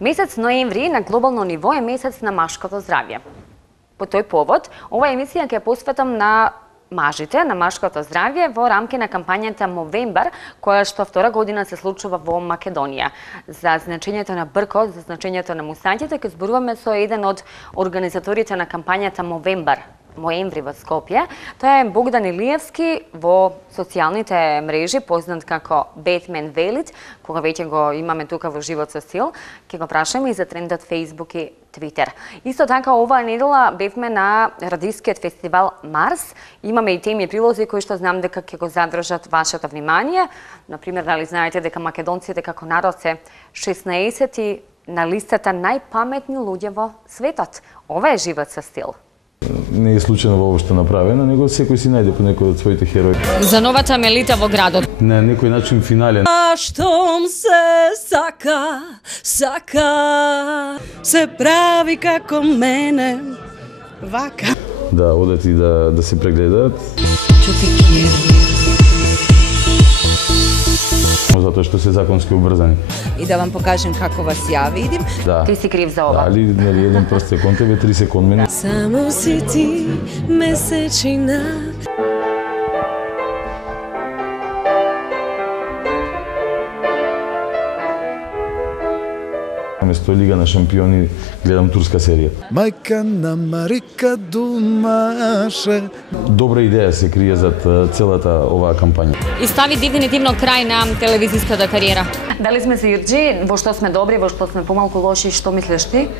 Месец ноември на глобално ниво е месец на машкото здравје. По тој повод, оваа емисија ќе посветам на мажите, на машкото здравје во рамки на кампањата Movember, која што втора година се случува во Македонија. За значењето на бркот, за значењето на мустаците, ќе зборуваме со еден од организаторите на кампањата Movember во Скопје. Тоа е Богдан Илиевски, во социјалните мрежи познат како Бетмен Велит, кога веќе го имаме тука во Живот со стил. Ќе го прашаме и за трендот Facebook и Twitter. Исто така, оваа недела бевме на радискиот фестивал Марс. Имаме и теми и прилози кои што знам дека ќе го задржат вашето внимание. Например, дали знаете дека македонците како народ се 16-ти на листата најпаметни луѓе во светот. Ова е Живот со стил. Не е случајно воопшто направено, него секој си најде по некој од своите херои. За новата Мелита во градот. На некој начин финален. А штом се сака, се прави како мене, вака. Да, одат и да се прегледаат. Затоа што се законски обврзани. И да вам покажем како вас ја видим. Да. Ти си крив за ова. Али еден прст е кон тебе, 3 се кон мене. Само си ти месечина. Место Лига на шампиони гледам турска серија. Мајка на Марика Думаше. Добра идеја се крие зад целата оваа кампања. И стави дефинитивно крај на телевизиската кариера. Дали сме се јурџи, во што сме добри, во што сме помалку лоши, што мислиш ти?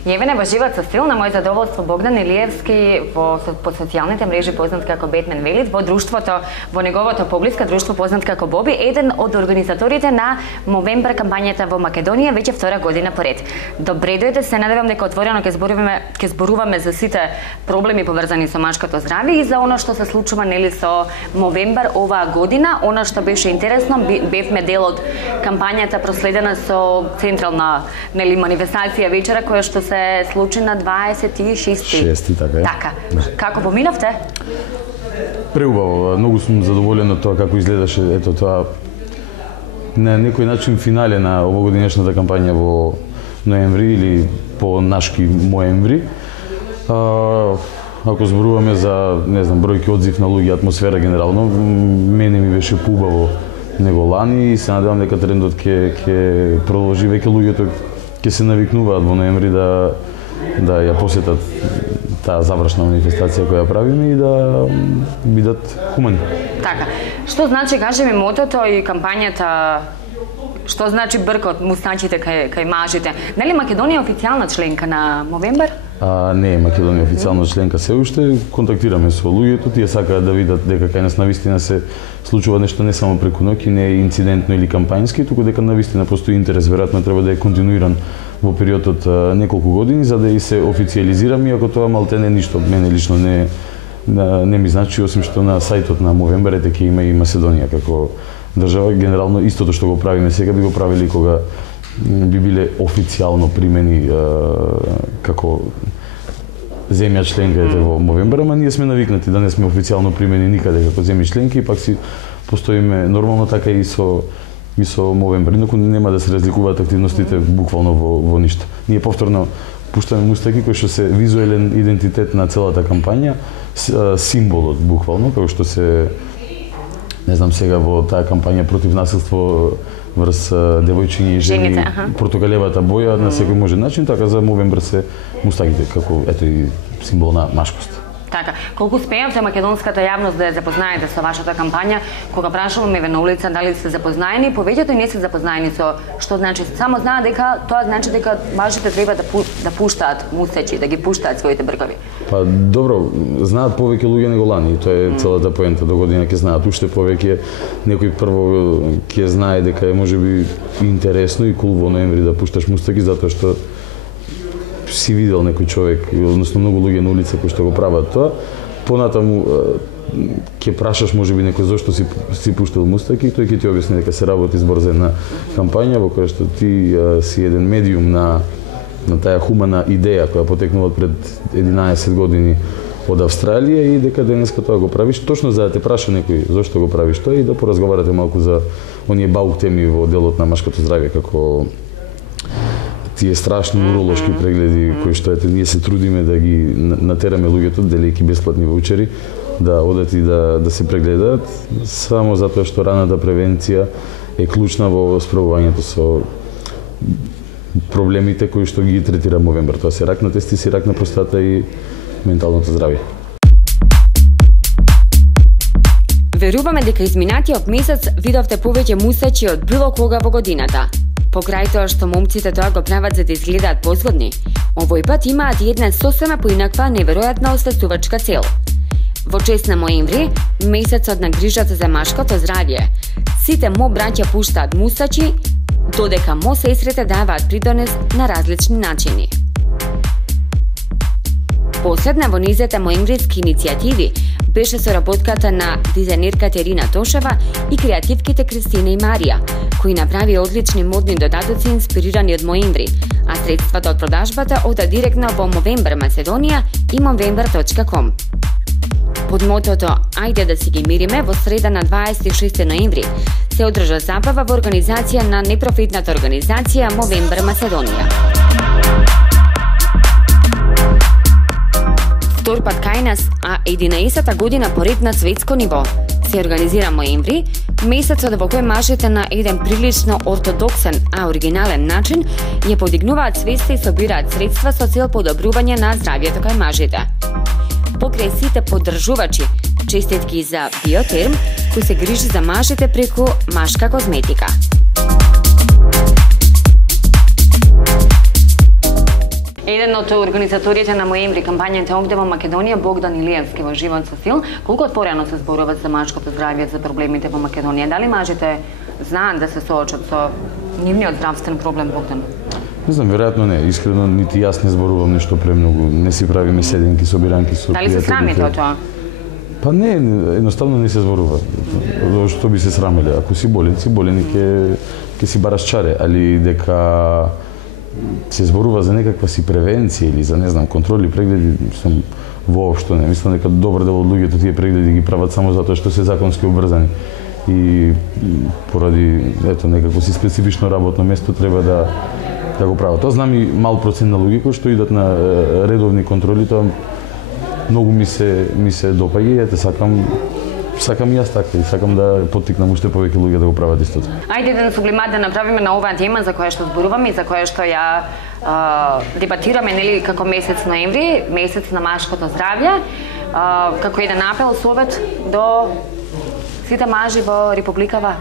Јавене во Живот со стил, на мој задоволство Богдан Илиевски по социјалните мрежи познат како Бетмен Велит, во друштвото, во неговото поблиска друштво познат како Боби, еден од организаторите на Movember кампањата во Македонија веќе втора година поред. Добре дојде, се надевам дека отворено ќе зборуваме за сите проблеми поврзани со машкото здравје и за она што се случува нели со Movember оваа година. Она што беше интересно, бевме дел од кампањата проследена со централна нели манифестација вечера која што се случи на 26-ти. Така е. Така. Како поминавте? Преубаво, многу сум задоволен од тоа како изгледаше ето тоа на некој начин финале на овогодинешната кампања во ноември или по нашки моември. Ако зборуваме за, не знам, бројки одзив на луѓе, атмосфера генерално, мене ми беше поубаво него лани и се надевам дека трендот ќе продолжи. Веќе луѓето ќе се навикнуваат во ноември да ја посетат таа завршна манифестација која правиме и да бидат хумани. Така. Што значи, кажи ми, мотото и кампањата, што значи бркот мустачите кај мажите? Нели Македонија е официјална членка на Movember? Не е Македонија официјална членка се уште, контактираме со луѓето, тие сакаат да видат дека кај нас навистина се случува нешто не само преку ноќ, не е инцидентно или кампањски, туку дека навистина постои интерес, веројатно треба да е континуиран во период од неколку години за да и се официјализираме, иако тоа малтене ништо мене лично не ми значи, осим што на сајтот на Movember ќе има и Македонија како држава. Генерално истото што го правиме сега би го правили кога би биле официјално примени како земја членка во Movember, ама ние сме навикнати да не сме официјално примени никаде како земји членки и пак си постоиме нормално така и со Movember. Инаку нема да се разликуваат активностите буквално во ништо. Ние повторно пуштаме мустаки кои што се визуелен идентитет на целата кампања, символот буквално, како што се, не знам сега во таа кампања против насилство врз девојчиња и жени, портокалевата боја на секој можен начин, така за Movember се мустагите како ето и символ на машкост. Така, колку успеавте македонската јавност да ја запознаете со вашата кампања, кога прашуваме ве на улица дали сте запознаени, повеќето не се запознаени со што значи, само знаат дека тоа значи дека мажите треба да пуштаат мустачи, да ги пуштаат своите бркови. Па добро, знаат повеќе луѓе него лани, тоа е целата поента, до година ќе знаат уште повеќе. Некој прво ќе знае дека е можеби интересно и кул во ноември да пушташ мустаки затоа што си видел некој човек, односно многу луѓе на улица кои што го прават тоа. Понатаму ќе прашаш можеби некој зошто си пуштил мустаки, тој ќе ти објасни дека се работи збор за една кампања во која што ти си еден медиум на таа хумана идеја која потекнува пред 11 години од Австралија и дека денеска тоа го правиш точно за да те праша некој зошто го правиш тоа и да поразговарате малку за оние баук теми во делот на машкото здравје, како тие страшни уролошки прегледи кои што ние се трудиме да ги натераме луѓето делејќи бесплатни ваучери да одат и да се прегледаат, само затоа што раната превенција е клучна во справувањето со проблемите кои што ги третира Movember. Тоа се рак на тестиси, рак на простата и менталното здравје. Веруваме дека изминатиот месец видовте повеќе мусачи од било кога во годината. Покрај тоа што момците тоа го прават за да изгледаат позгодни, овој пат имаат и една сосема поинаква неверојатна остатувачка цел. Во чест на ноември, месецот на грижата за машкото здравје, сите мо браќа пуштаат мусачи, додека мо сестрите даваат придонес на различни начини. Последна во низете моемвридски иницијативи беше соработката на дизајнерката Ирина Тошева и креативките Кристина и Марија, кои направи одлични модни додатоци инспирирани од ноември, а средствата од продажбата ода директно во Movember Macedonија и movember.com. Под мотото "Ајде да си ги мириме" во среда на 26 ноември се одржа забава во организација на непрофитната организација Movember Macedonија. Втор пат кај нас, а 11-та година поред на светско ниво, се организира ноември, месецот во кој мажите на еден прилично ортодоксен, а оригинален начин ја подигнуваат свеста и собираат средства со цел подобрување на здравјето кај мажите. Покрај сите поддржувачи, честитки за Биотерм, кој се грижи за мажите преку машка козметика. Еден од организаторите на ноември кампањата овде во Македонија, Богдан Илиевски во Живот со сил, колку отпорено се зборува за машкото здравје, за проблемите во Македонија? Дали мажите знаат да се соочат со нивниот здравствен проблем, Богдан? Не знам, веројатно не. Искрено, нити јас не зборувам нешто премногу. Не си правиме седенки, собиранки со пријателите. Дали се срамите од тоа? Па не, едноставно не се зборува. Што би се срамеле? Ако си болен и ќе си бараш чаре, али дека се зборува за некаква си превенција или за, не знам, контроли, прегледи, сум воопшто не. Мислам дека добар дел од луѓето тие прегледи ги прават само затоа што се законски обврзани. И поради, некако си специфично работно место треба да го прават. Тоа знам и мал процент на луѓе кои што идат на редовни контроли, тоа многу ми се допаѓа и сакам и јас така и сакам да поттикнам уште повеќе луѓе да го прават истото. Ајде да сублимат да направиме на оваа тема за која што зборуваме и за која што ја дебатираме, нели, како месец ноември, месец на машкото здравје, како еден апел, совет до сите мажи во Републикава.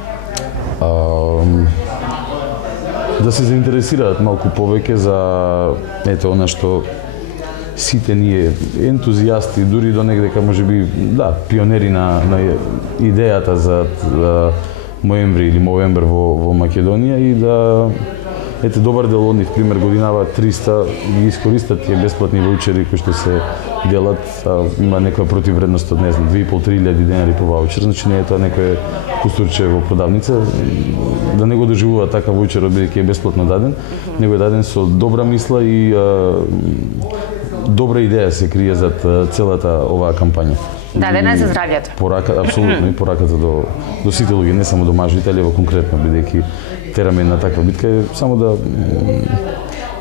Да се заинтересираат малку повеќе за она што сите ние ентузијасти, дури до негдека можеби пионери на идејата за ноември или Movember во Македонија и да добар дел од нив, пример годинава 300 ги искористат тие бесплатни ваучери кои што се делат, има некоја противвредност од, не знам, 2.500-3.000 денари по ваучер, значи не е тоа некој кустурче во продавница, да не го доживува така ваучер бидејќи е бесплатно даден, него е даден со добра мисла и добра идеја се крие зад целата оваа кампања. Дадена е за здравјето. Апсолутно, и пораката до сите луѓе, не само до мажите, али конкретно, бидејќи тераме на таква битка е само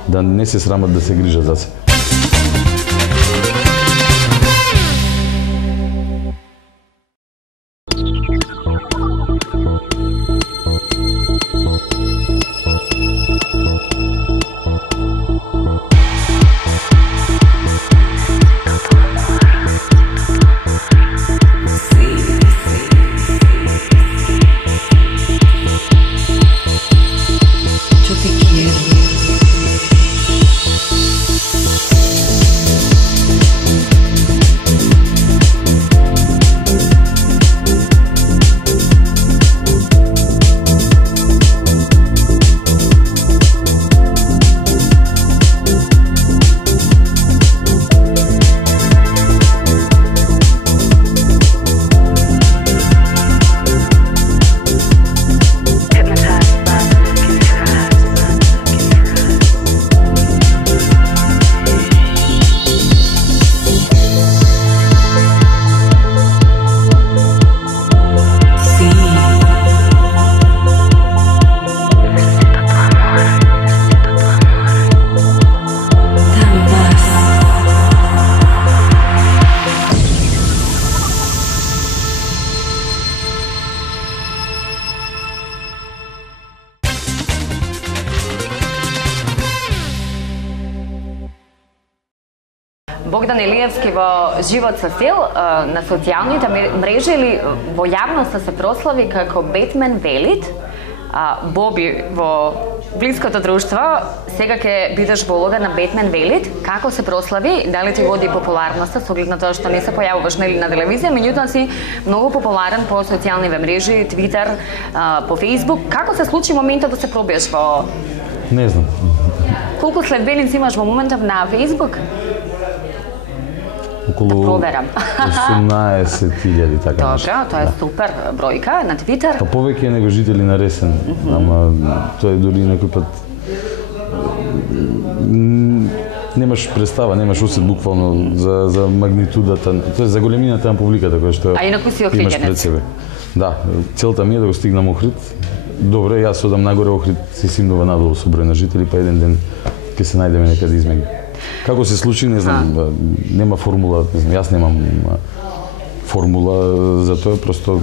да не се срамат да се грижат за се. Богдан Илиевски во Живот со стил на социјалните мрежи или во јавноста се прослави како Бетмен Велит, Боби во блиското друштво, сега ќе бидеш во улога на Бетмен Велит. Како се прослави? Дали ти води популарноста со оглед на тоа што не се појавуваш на телевизија, меѓутоа си многу популарен по социјалните мрежи, Твитер, по Фејсбук. Како се случи моментот да се пробиеш во... Не знам. Колку следбеници имаш во моментов на Фејсбук? Околу 18.000 така. Добро, тоа е супер бројка на Твитер. Па повеќе него жители на Ресен, ама тоа е дури некој пат немаш представа, немаш усет буквално за магнитудата, тоа е за големината на публиката која што имаш пред себе. Да, целта ми е да го стигнам Охрид. Добре, јас одам нагоре, Охрид се симнува надолу со број на жители, па еден ден ќе се најдеме некаде измеѓу. Како се случи, не знам, нема формула, не знам, јас немам формула за тоа, просто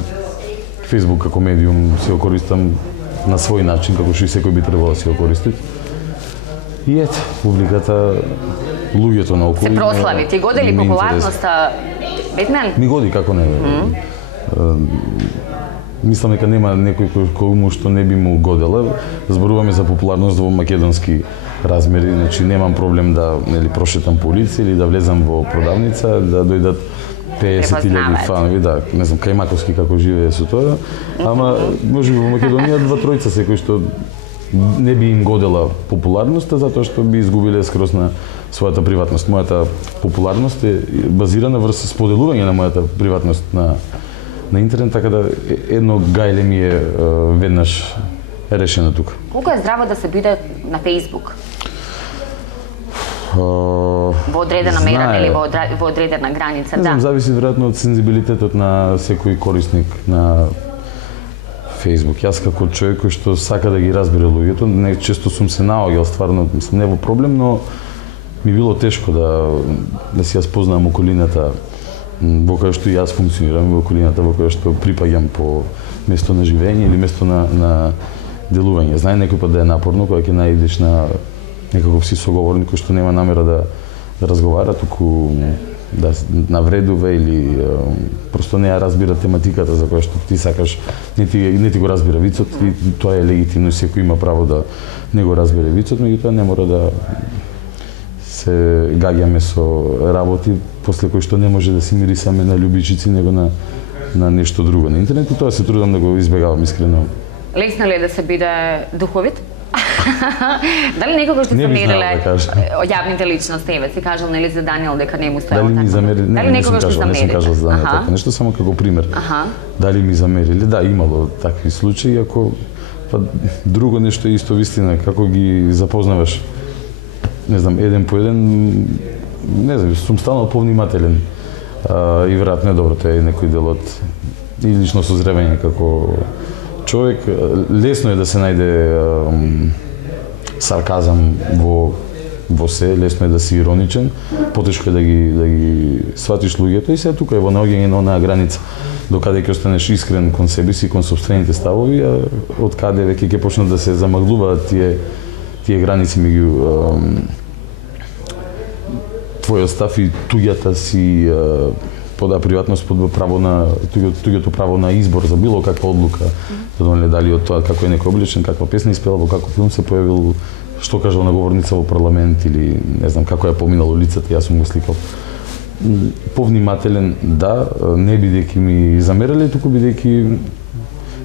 Фејсбук како медиум се го користам на свој начин, како што и секој би требало да се го користи. И ето, публиката, луѓето наоколу... Се прослави, ти годи ли популарноста Бетмен? Ми годи, како не. Мислам дека нема некој кој што не би му годела. Зборуваме за популарност во македонски размери, значи немам проблем да прошетам по улици или да влезам во продавница, да дојдат 50.000 фанови, да, не знам, Кајмаковски како живее со тоа, ама може би во Македонија два-тројца секој што не би им годела популарноста затоа што би изгубиле скроз на својата приватност. Мојата популарност е базирана врз споделување на мојата приватност на интернет, така да едно гајле ми е веднаш решено тука. Колку е здраво да се биде на Фејсбук? Во одредена мера или во одредена граница, да. Не знам, зависи веројатно од сензибилитетот на секој корисник на Фејсбук. Јас како човек кој што сака да ги разбере луѓето, не често сум се наоѓал стварно, мислам, не во проблем, но ми било тешко да си јас познавам околината во која што јас функционирам, во околината во која што припаѓам по место на живење или место на делување. Знае некој пат да е напорно кога ќе наидеш на некаков си соговорник кој што нема намера да разговара, туку да навредува или просто не ја разбира тематиката за која што ти сакаш, не ти го разбира вицот, и тоа е легитимно, секој има право да не го разбере вицот, меѓутоа не мора да се гаѓаме со работи после кои што не може да си мирисаме на љубичици, него на нешто друго на интернет, и тоа се трудам да го избегавам искрено. Лесно ли е да се биде духовит? Дали некогаш ти замериле јавните личности, еве си кажал нели за Даниел дека не му стоело така? Дали ми замериле? Не сум кажал за Даниел така нешто, само како пример. Дали ми замериле? Да, имало такви случаи, ако друго нешто исто вистина, како ги запознаваш, не знам, еден по еден, не знам, сум станал повнимателен и веројатно е добро, тоа е некој дел од и лично созревање како човек. Лесно е да се најде сарказам во се, лесно е да си ироничен, потешко е да ги сватиш луѓето, и сега тука е во наоѓање на онаа граница докаде ќе останеш искрен кон себе си, кон сопствените ставови, а од каде веќе ќе почнат да се замаглуваат тие граници меѓу твојот став и туѓата си приватност, право на туѓото право на избор за било каква одлука, дали од тоа како е некој облечен, каква песна испела, во каков филм се појавил, што кажал на говорница во парламент или не знам како е поминало лицата, јас сум го сликал. Повнимателен, да, не бидејќи ми замерале, туку бидејќи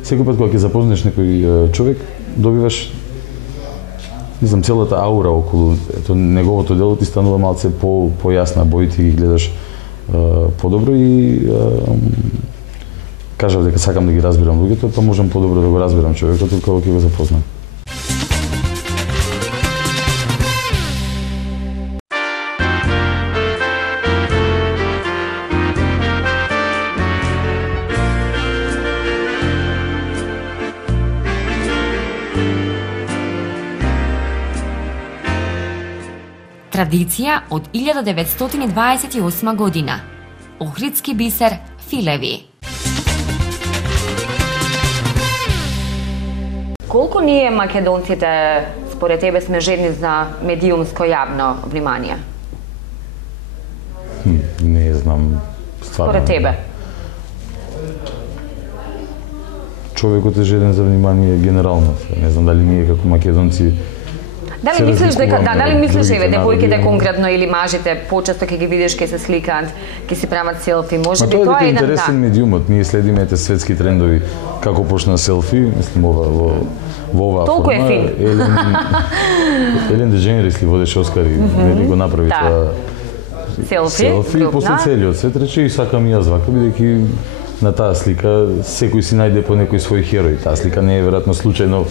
секој пат кога ќе запознаеш некој човек, добиваш, не знам, целата аура околу неговото дело ти станува малце појасна, боите ги гледаш подобро, и кажав дека сакам да ги разбирам луѓето, па можам подобро да го разбирам човекот кога ќе го запознам. Традиција од 1928 година. Охридски бисер Филеви. Колку ние македонците според тебе сме жедни за медиумско јавно внимание? Не знам, стварно. Според тебе? Човекот е жеден за внимание генерално. Не знам дали ние како македонци Дали мислиш дека дали мислиш еве девојките конкретно или мажите почесто ќе ги видиш ќе се сликаат, ќе си прават селфи, можеби тоа е еден интересен медиумот. Ние следиме ете светски трендови како почна селфи, мислам ова во оваа толку форма. Толку е фин. Елен Дедженерис ли водеше Оскари, нели го направи тоа селфи и после целиот свет рече и сакам и јас вака, бидејќи на таа слика секој си најде по некој свој херој. Таа слика не е веројатно случајно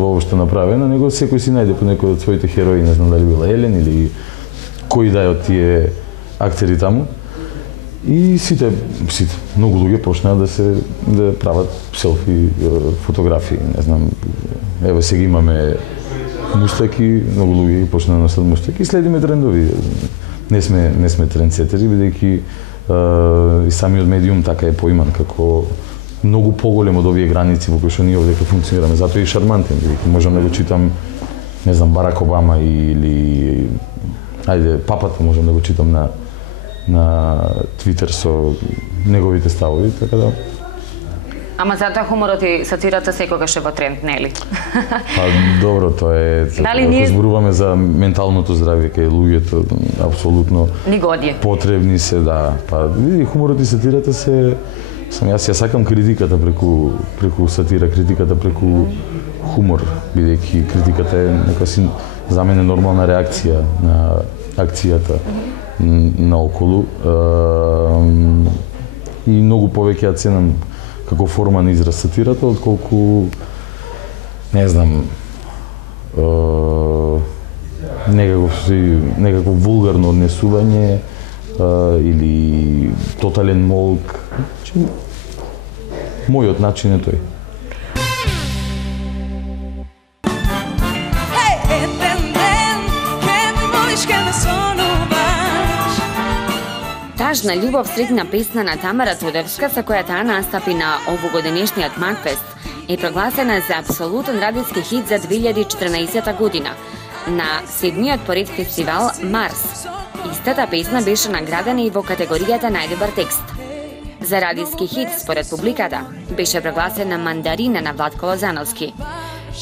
воопшто направена, него секој си најде по некој од своите херои, не знам дали била Елен или кој да е од тие актери таму. И сите многу луѓе почнаа да прават селфи, фотографии, не знам. Еве сега имаме мустаки, многу луѓе почнаа да носат мустаки и следиме трендови. Не сме трендсетери, бидејќи и самиот медиум така е поиман како многу поголем од овие граници во кои што ние овде функционираме. Затоа е и шармантен, бидејќи можам да го читам, не знам, Барак Обама или папата можам да го читам на Твитер со неговите ставови, така да. Ама затоа хуморот и сатирата секогаш е во тренд, нели? Па добро, тоа е. Ако зборуваме за менталното здравје кај луѓето, апсолутно потребни се, да. Па види, хуморот и сатирата се јас ја сакам критиката преку сатира, критиката преку хумор, бидејќи критиката е некоја за мене нормална реакција на акцијата наоколу. И многу повеќе ја ценам како форма на израз сатирата, отколку, не знам, некако вулгарно однесување или тотален молк. Мојот начин е тој. Тажна љубов средна песна на Тамара Тодевска, со која таа настапи на овогодишниот Макфест, е прогласена за апсолутен радиски хит за 2014 година на 7-миот поред фестивал Марс. Истата песна беше наградена и во категоријата најдобар текст. За радиски хит, според публиката, беше прогласена Мандарина на Владко Лозановски.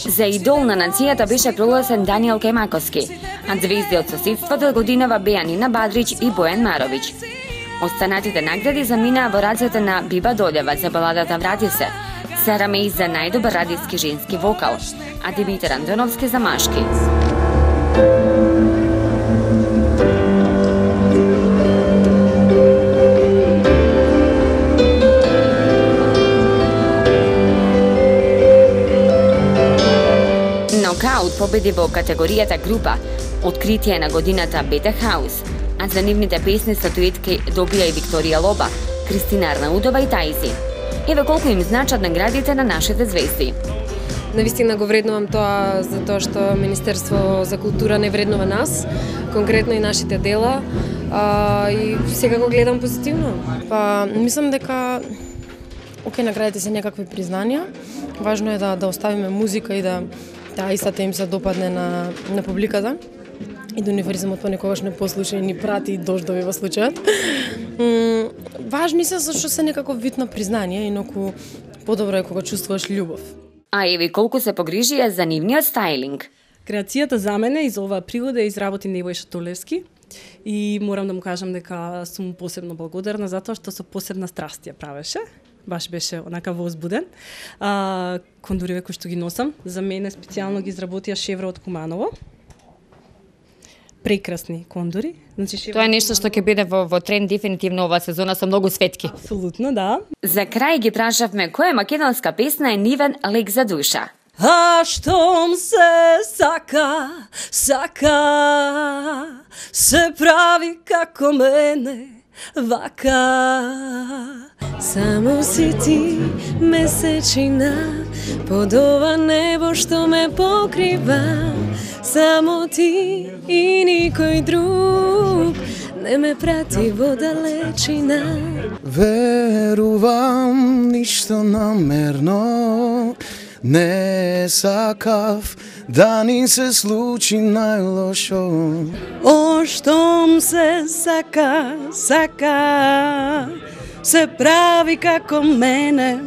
За идол на нацијата беше прогласен Даниел Кемаковски, а звезди од соседството годинава беа Нина Бадрич и Бојан Маровиќ. Останатите награди заминаа во рацете на Биба Долева за баладата Врати се, Сара Меј за најдобар радиски женски вокал, а Димитар Антоновски за машки. Нокаут победи во категоријата група Откритие на годината Бета Хаус, а за нивните песни статуетки добија и Викторија Лоба, Кристина Арнаудова и Тајзи. Еве колку им значат наградите на нашите звезди. Навистина го вреднувам тоа затоа што Министерство за култура не вреднува нас, конкретно и нашите дела, и сега го гледам позитивно. Па мислам дека наградите се некакви признанија. Важно е да оставиме музика и да истата им се допадне на публиката. И да универзитетот понекогаш не послуша и ни прати дождови во случајот. Важни се зашто се некако вид на признание, инаку подобро е кога чувствуваш љубов. А еве колку се погрижија за нивниот стајлинг. Креацијата за мене и за оваа пригода изработи Невојша Толевски и морам да му кажам дека сум посебно благодарна затоа што со посебна страст ја правеше. Баш беше онака возбуден. Кондуриве кои што ги носам, за мене специјално ги изработија Шевра од Куманово. Прекрасни кондури. Значи, тоа е нешто што ќе биде во тренд дефинитивно оваа сезона со многу светки. Апсолутно, да. За крај ги прашавме која македонска песна е нивен лек за душа. А штом се сака, се прави како мене, вака. Само си ти месечина под ова небо што ме покрива. Само ти и никој друг не ме прати во далечина. Верувам ништо намерно, не сакав да ни се случи најлошо. О, штом се сака, се прави како мене,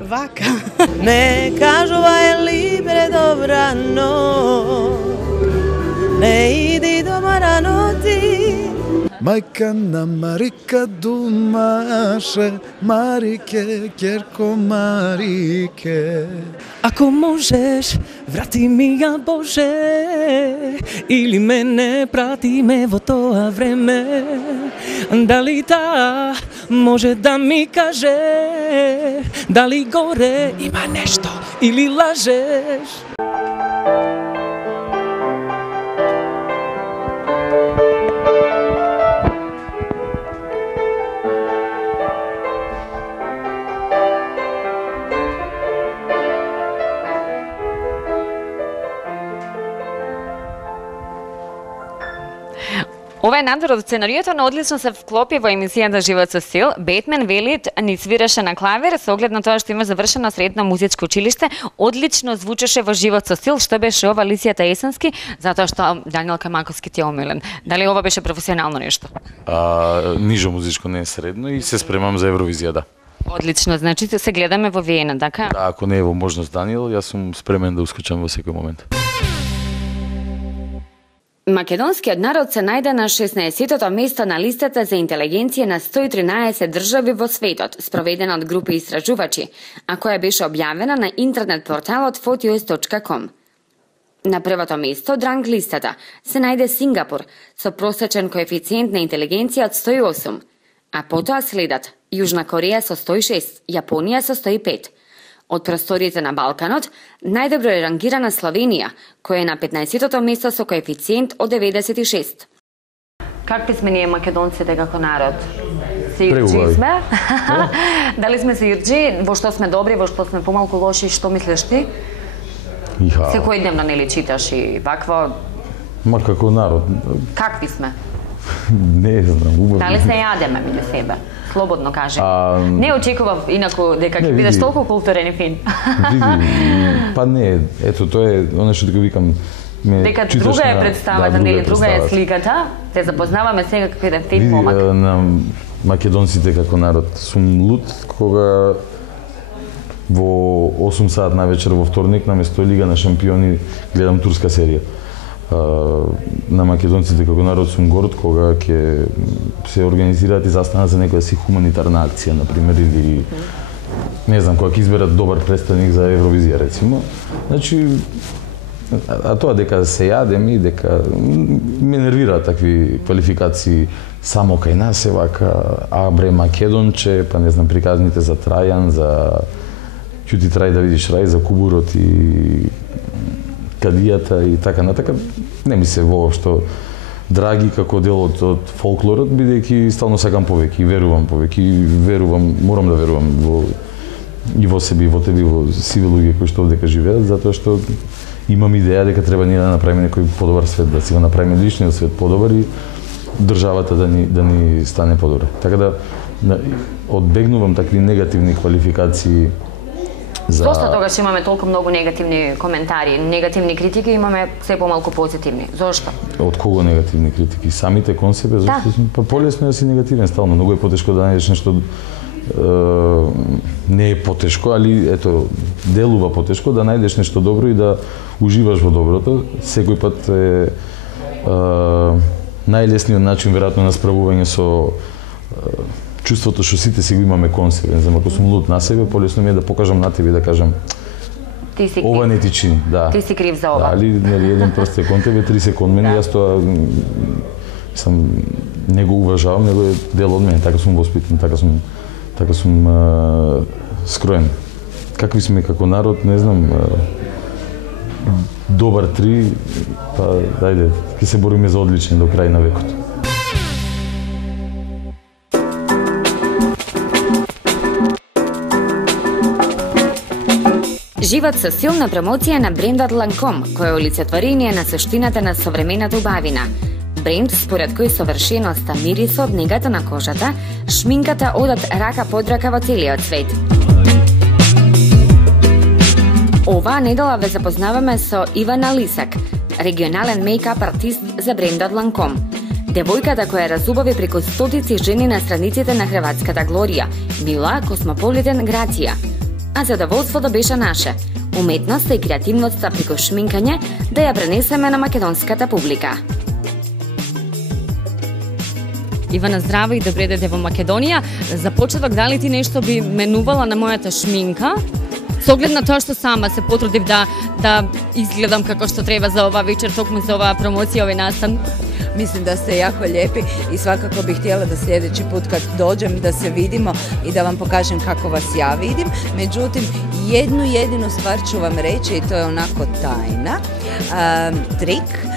вака. Не кажувај либре добра ноќ, не иди дома рано ти. Мајка на Марика думаше, Марике, ќерко Марике. Ако можеш, врати ми ја Боже, или мене прати ме во тоа време. Дали таа може да ми каже, дали горе има нешто или лажеш? Ова е надвор од сценариото, но одлично се вклопи во емисијата Живот со стил. Бетмен Велит ни свираше на клавир, со оглед на тоа што има завршено средно музичко училиште, одлично звучеше во Живот со стил. Што беше ова, Лисијата Есенски, затоа што Даниел Камаковски ти е омилен. Дали ова беше професионално нешто? Нижо музичко, не е средно, и се спремам за Евровизија, да. Одлично, значи се гледаме во Виена, така? Да, ако не е во можност Даниел, јас сум спремен да ускочам во секој момент. Македонскиот народ се најде на 16-тото место на листата за интелигенција на 113 држави во светот, спроведена од групи истражувачи, а која беше објавена на интернет порталот photios.com. На првото место од ранг листата се најде Сингапур со просечен коефициент на интелигенција од 108, а потоа следат Јужна Кореја со 106, Јапонија со 105. Од просториите на Балканот, најдобро е рангирана Словенија, која е на 15-тото место со коефициент од 96. Какви сме ние македонците како народ? Сијурџи сме? Дали сме сијурџи? Во што сме добри, во што сме помалку лоши, што мислиш ти? Секојдневно нели читаш и вакво? Ма како народ? Какви сме? Не знам, убаво. Дали се јадеме меѓу себе? Слободно кажи. Не очекував инаку дека ќе бидеш толку културен и фин. Види, па не, ето тоа е оно што дека викам, дека друга е представата, нели друга е сликата. Се запознаваме сега како еден фин момак. На македонците како народ сум луд кога во 8 сат на вечер во вторник наместо Лига на шампиони гледам турска серија. На македонците како народ сум горд кога ќе се организираат и застанат за некоја си хуманитарна акција, например, или не знам, кога ќе изберат добар представник за Евровизија, рецимо. Значи, а тоа дека се јадем и дека ме нервираат такви квалификации само кај нас е вака, абре македонче, па не знам, приказните за Трајан, за Ќути трај да видиш рај, за Кубурот и Кадијата и така натака, не ми се воопшто драги како дел од фолклорот, бидејќи стално сакам повеќе и верувам повеќе и верувам, морам да верувам и во себе и во тебе и во сиве луѓе кои што овдека живеат, затоа што имам идеја дека треба ние да направиме некој подобар свет, да си го направиме личниот свет подобар и државата да ни стане подобра. Така да одбегнувам такви негативни квалификации. Зошто тогаш имаме толку многу негативни коментари, негативни критики, имаме се помалку позитивни? Зошто? Од кого негативни критики? Самите кон себе? Зошто? Па полесно е да си негативен стално. Многу е потешко да најдеш нешто, не е потешко, али ето, делува потешко да најдеш нешто добро и да уживаш во доброто. Секој пат е најлесниот начин веројатно на справување со чувството што сите си го имаме кон себе. Не знам, ако сум луд на себе, полесно ми е да покажам на тебе и да кажам ти си ова не ти чини. Да. Ти си крив за ова. Да, али нели еден прст е кон тебе, 3 се кон мене, јас тоа не го уважавам, него е дел од мене, така сум воспитан, така сум скроен. Какви сме како народ, не знам, добар 3, па дајде, ќе се бориме за одличен до крај на векот. Живот со силна промоција на брендот Lancome, кој е олицетворение на суштината на современата убавина. Бренд според кој совршеноста, мирисот, негата на кожата, шминката одат рака под рака во целиот свет. Оваа недела ве запознаваме со Ивана Лисак, регионален мејкап артист за брендот Ланком. Девојката која разубави преку стотици жени на страниците на хрватската Глорија, била космополитен Грација. А задоволството беше наше. Уметноста и креативноста преку шминкање да ја пренесеме на македонската публика. Ивана, здраво и добре дојде во Македонија. За почеток, дали ти нешто би менувала на мојата шминка? Со оглед на тоа што сама се потрудив да изгледам како што треба за ова вечер, токму за оваа промоција, овој настан. Mislim da ste jako lijepi i svakako bih htjela da sljedeći put kad dođem da se vidimo i da vam pokažem kako vas ja vidim. Međutim, jednu jedinu stvar ću vam reći i to je onako tajna, trik,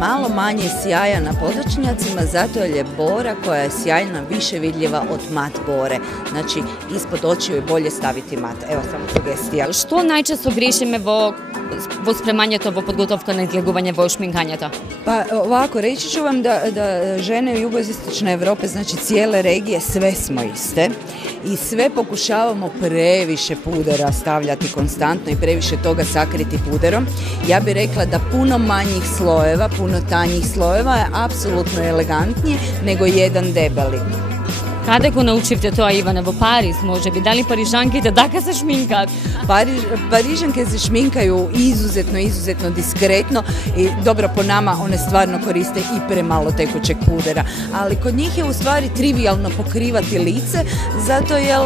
malo manje sjaja na podočnjacima, zato je bora koja je sjajna više vidljiva od mat bore. Znači, ispod očiju je bolje staviti mat. Evo samo sugestija. Што најчесто грешиме во спремањето, во подготовка на излегување, во шминкањето? Pa ovako, reći ću vam da žene jugoistočne Europe, znači cijele regije, sve smo iste i sve pokušavamo previše pudera stavljati konstantno i previše toga sakriti puderom. Ja bih rekla da puno manjih slojeva, puno tanjih slojeva je apsolutno elegantnije nego jedan debeli. Каде го научивте тоа, Ивана? Во Париз, може би? Дали парижанките така се шминкаат? Parižanke se šminkaju izuzetno diskretno i dobro, po nama one stvarno koriste i premalo tekućeg pudera, ali kod njih je u stvari trivijalno pokrivati lice, zato jer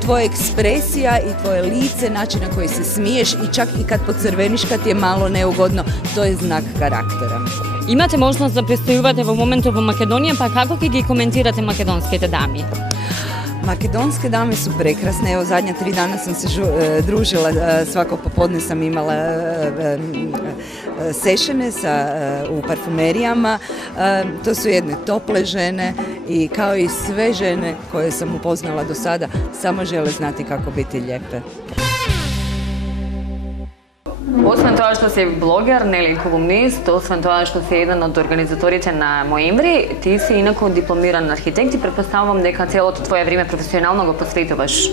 tvoja ekspresija i tvoje lice, način na koji se smiješ i čak i kad pocrveniš, kad je malo neugodno, to je znak karaktera. Имате можност да престојувате во моментот во Македонија, па како ќе ги коментирате македонските дами? Makedonske dame su prekrasne, evo zadnja 3 dana sam se družila, svako popodne sam imala sešene u parfumerijama, to su jedne tople žene i kao i sve žene koje sam upoznala do sada, samo žele znati kako biti lijepe. Освен тоа што си блогер, нели, колумнист, освен тоа што си еден од организаторите на Моември, ти си инаку дипломиран архитект и претпоставувам дека целото твое време професионално го посветуваш.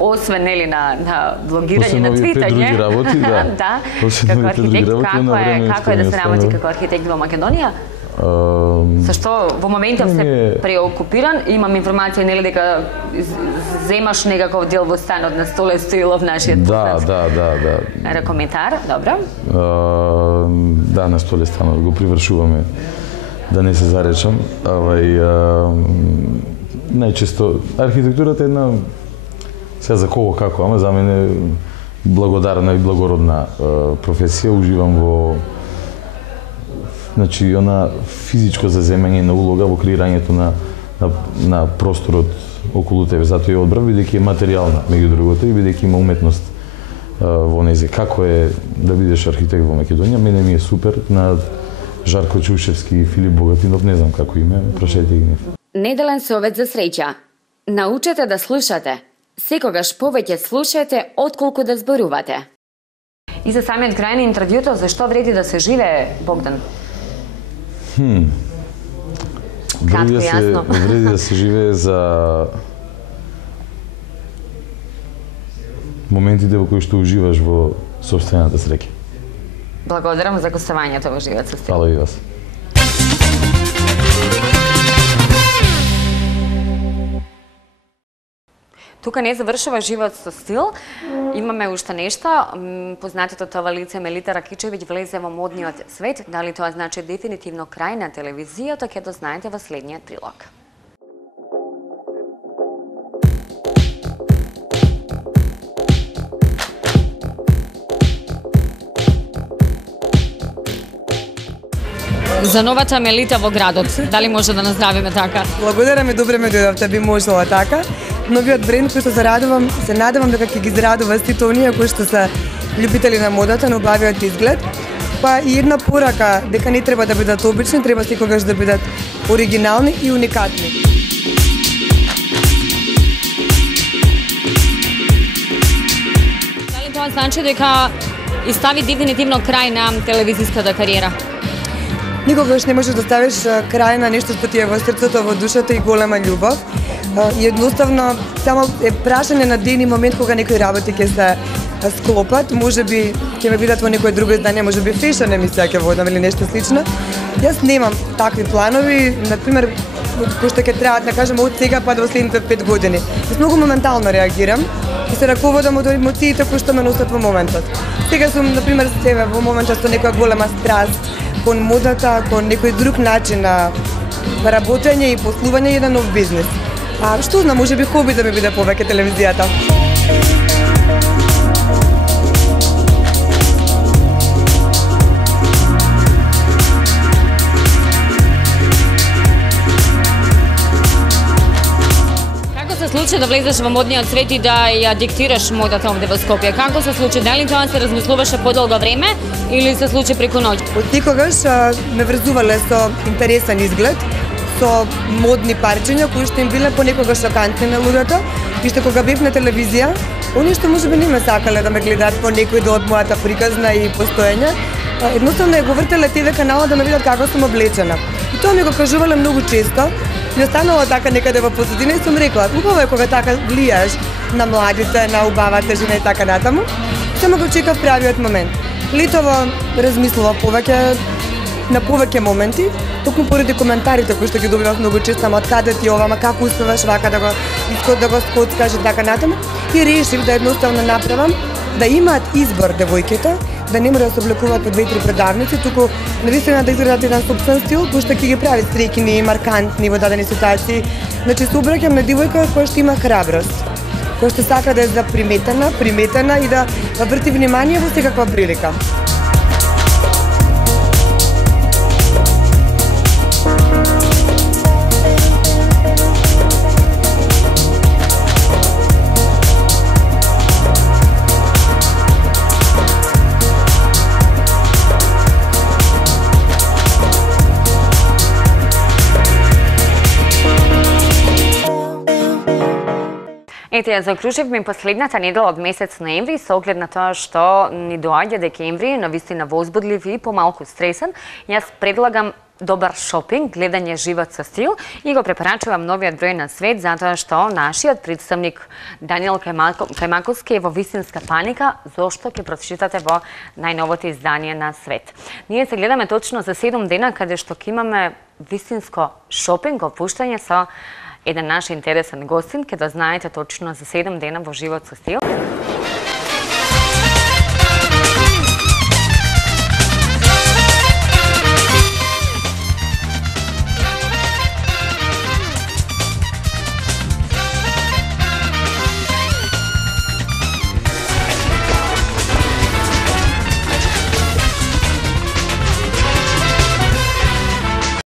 Освен, нели, на блогирање, на твитање. Освен работи, да. Да. Како архитект, како е да се работи како архитект во Македонија? Зашто во моментов се преокупиран, имам информација, нели, дека земаш некаков дел во станот на Столе Стоилов, нашиот познат. Да. Коментар, добро. Да, на Столе станот го привршуваме, да не се заречам. Најчесто архитектурата е една, сега за кого како, ама за мене благодарна и благородна професија, уживам во она физичко заземање на улога во креирањето на просторот околу тебе. Затоа ја одбрав, бидејќи е материјална, меѓу другото, и бидејќи има уметност во незе. Како е да бидеш архитект во Македонија? Мене ми е супер. На Жарко Чушевски и Филип Богатинов, не знам како име, прошете ги нив. Неделен совет за среќа. Научете да слушате. Секогаш повеќе слушате отколку да зборувате. И за самиот крај на интервјуто, зашто вреди да се живее, Богдан? Вреди да се живее за моментите во кои што уживаш во сопствената среќа. Благодарам за гостувањето во Живот со стил. Фала и вас. Тука не завршува Живот со стил. Имаме уште нешто. Познатото това лице Мелита Ракичевиќ влезе во модниот свет. Дали тоа значи дефинитивно крај на телевизијата, ќе дознаете во следниот прилог. За новата Мелита во градот, дали може да наздравиме така? Благодарам и добре ме дојдовте, би можела така. Новиот бренд кој што се надевам дека ќе ги зарадува сите оние кои што се љубители на модата, на убавиот изглед. Па и една порака дека не треба да бидат обични, треба секогаш да бидат оригинални и уникатни. Дали тоа значи дека и стави дефинитивно крај на телевизиската кариера? Никогаш не можеш да ставиш крај на нешто што ти е во срцето, во душата и голема љубов. И едноставно само е прашање на ден и момент кога некои работи ќе се склопат, можеби ќе ме видат во некое друго издание, можеби фешн емисија ќе водам или нешто слично. Јас немам такви планови, например, кои што ќе траат, да кажеме, од сега па до следните 5 години. Јас многу моментално реагирам и се раководам од емоциите кои што ме носат во моментот. Сега сум, например, себе во моментот со некоја голема страст кон модата, кон некој друг начин на работење и послување и еден нов бизнес. А што знам, можеби хоби да ми биде повеќе телевизијата. Случи да влезеш во модниот свет и да ја диктираш модата овде во Скопје. Како се случи? Дали тоа се размислуваше подолго време или се случи преку ноќ? Од секогаш ме врзувале со интересен изглед, со модни парчиња кои што им биле понекогаш шокантни на луѓето и што кога бев на телевизија, они што можеби не ме сакале да ме гледаат по некој дел од мојата приказна и постоење, едноставно ја го вртеле ТВ каналот да ме видат како сум облечена. И тоа ми го кажувале многу често. И останала така некаде во позадина и сум рекла, убаво е кога така влијаш на младите, на убавата жена и така натаму. Само го чекав правиот момент. Летово размислував повеќе на повеќе моменти, токму поради коментарите кои што ги добивав многу често, ама откаде ти ова, ама како успеваш вака да го скоцкаш и така натаму, и решив да едноставно направам да имаат избор девојките, да не мора да се облекуваат по 2-3 продавници, туку навистина да изградат еден собствен стил, кој што ќе ги прави стрекини, маркантни во дадени ситуации. Значи се обраќам на девојка која што има храброст, која што сака да е приметена и да врти внимание во секаква прилика. Ете, ја заклучивме последната недела од месец ноември со оглед на тоа што ни доаѓа декември, навистина возбудлив и помалку стресен. Јас предлагам добар шопинг, гледање живот со стил и го препорачувам новиот број на Свет затоа што нашиот представник Даниел Кајмаковски е во вистинска паника зошто ќе прочитате во најновото издание на Свет. Ние се гледаме точно за 7 дена каде што ќе имаме вистинско шопинг, опуштање со еден наш интересен гостин, ке да знаете точно за 7 дена во живот со стил.